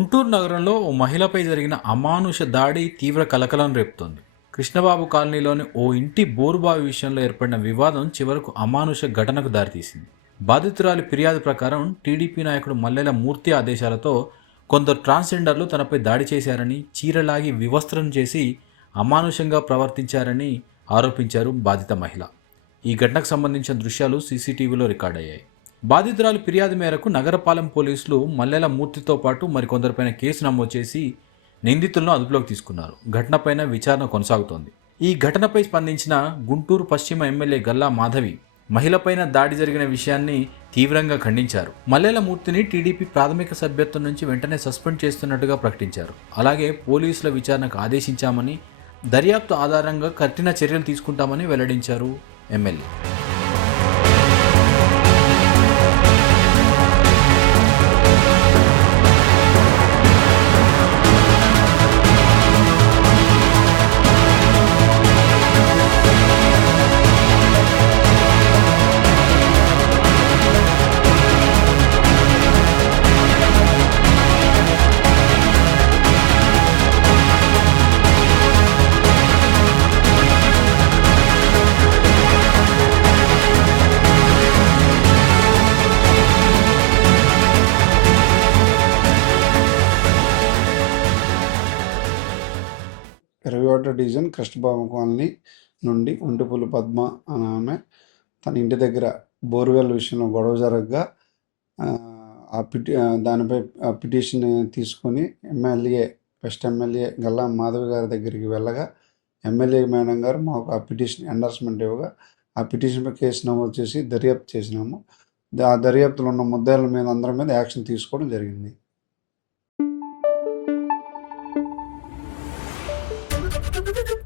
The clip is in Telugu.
గుంటూరు నగరంలో ఓ మహిళపై జరిగిన అమానుష దాడి తీవ్ర కలకలం రేపుతోంది. కృష్ణబాబు కాలనీలోని ఓ ఇంటి బోరుబావి విషయంలో ఏర్పడిన వివాదం చివరకు అమానుష ఘటనకు దారితీసింది. బాధితురాలి ఫిర్యాదు ప్రకారం టీడీపీ నాయకుడు మల్లెల మూర్తి ఆదేశాలతో కొందరు ట్రాన్స్జెండర్లు తనపై దాడి చేశారని, చీరలాగి వివస్త్రం చేసి అమానుషంగా ప్రవర్తించారని ఆరోపించారు బాధిత మహిళ. ఈ ఘటనకు సంబంధించిన దృశ్యాలు సీసీటీవీలో రికార్డయ్యాయి. బాధితురాలి ఫిర్యాదు మేరకు నగరపాలెం పోలీసులు మల్లెల మూర్తితో పాటు మరికొందరిపైన కేసు నమోదు చేసి నిందితులను అదుపులోకి తీసుకున్నారు. ఘటనపైన విచారణ కొనసాగుతోంది. ఈ ఘటనపై స్పందించిన గుంటూరు పశ్చిమ ఎమ్మెల్యే గల్లా మాధవి మహిళపైన దాడి జరిగిన విషయాన్ని తీవ్రంగా ఖండించారు. మల్లెల మూర్తిని టీడీపీ ప్రాథమిక సభ్యత్వం నుంచి వెంటనే సస్పెండ్ చేస్తున్నట్టుగా ప్రకటించారు. అలాగే పోలీసుల విచారణకు ఆదేశించామని, దర్యాప్తు ఆధారంగా కఠిన చర్యలు తీసుకుంటామని వెల్లడించారు ఎమ్మెల్యే. ఇరవై డివిజన్ కృష్ణబాబు కాలనీ నుండి ఒంటిపూలు పద్మ అనే ఆమె తన ఇంటి దగ్గర బోర్వెల్ విషయంలో గొడవ జరగగా దానిపై పిటిషన్ తీసుకొని ఫస్ట్ ఎమ్మెల్యే గల్లా మాధవి గారి దగ్గరికి వెళ్ళగా ఎమ్మెల్యే మేడం గారు మాకు ఆ పిటిషన్ ఎండార్స్మెంట్ ఇవ్వగా ఆ పిటిషన్పై కేసు నమోదు చేసి దర్యాప్తు చేసినాము. ఆ దర్యాప్తులో ఉన్న ముద్దాయిల మీద అందరి మీద యాక్షన్ తీసుకోవడం జరిగింది. Thank you.